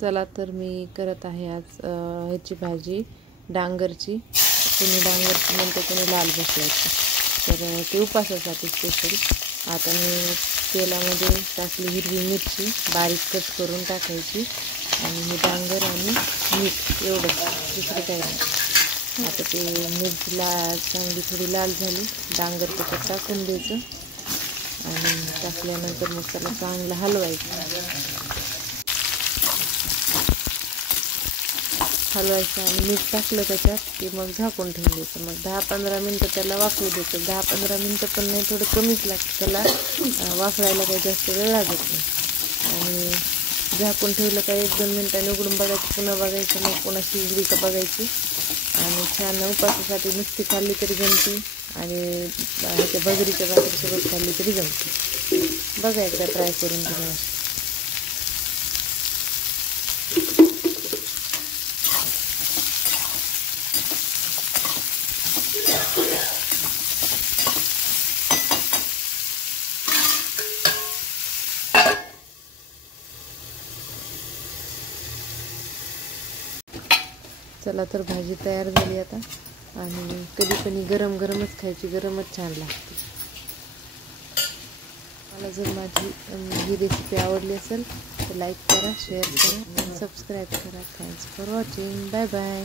चला तर मी करत आहे आज ह्याची भाजी, डांगरची. कुणी डांगरची म्हणते, कुणी लाल भोपळ्याची. तर ते उपासासाठी स्पेशल. आता मी तेलामध्ये टाकली हिरवी मिरची, बारीक कट करून टाकायची, आणि हे डांगर आणि मीठ एवढं, दुसरं काही नाही. आता ते मिरचीला चांगली थोडी लाल झाली, डांगर त्याच्यात टाकून द्यायचं, आणि टाकल्यानंतर मग त्याला चांगलं हलवायचं आणि मीठ टाकलं त्याच्यात की मग झाकून ठेवून द्यायचं. मग 10-15 मिनटं त्याला वाफवू द्यायचं. 10-15 मिनटं पण नाही, थोडं कमीच लागतं त्याला वाफवायला, काही जास्त वेळ लागत नाही. आणि झाकून ठेवलं का 1-2 मिनटांनी उघडून बघायचं, पुन्हा बघायचं, मग पुन्हा शिजली का बघायची. आणि छान उपासासाठी नुसती खाल्ली तरी जमते, आणि ह्याच्या भगरीच्या भाकरीसोबत खाल्ली तरी जमते. बघा एकदा ट्राय करून तुम्ही. चला तर भाजी तयार झाली आता. आणि कधी कधी गरम गरमच खायची, गरमच छान लागते. मला जर माझी ही रेसिपी आवडली असेल तर लाईक करा, शेअर करा, सबस्क्राईब करा. Thanks for watching. Bye bye.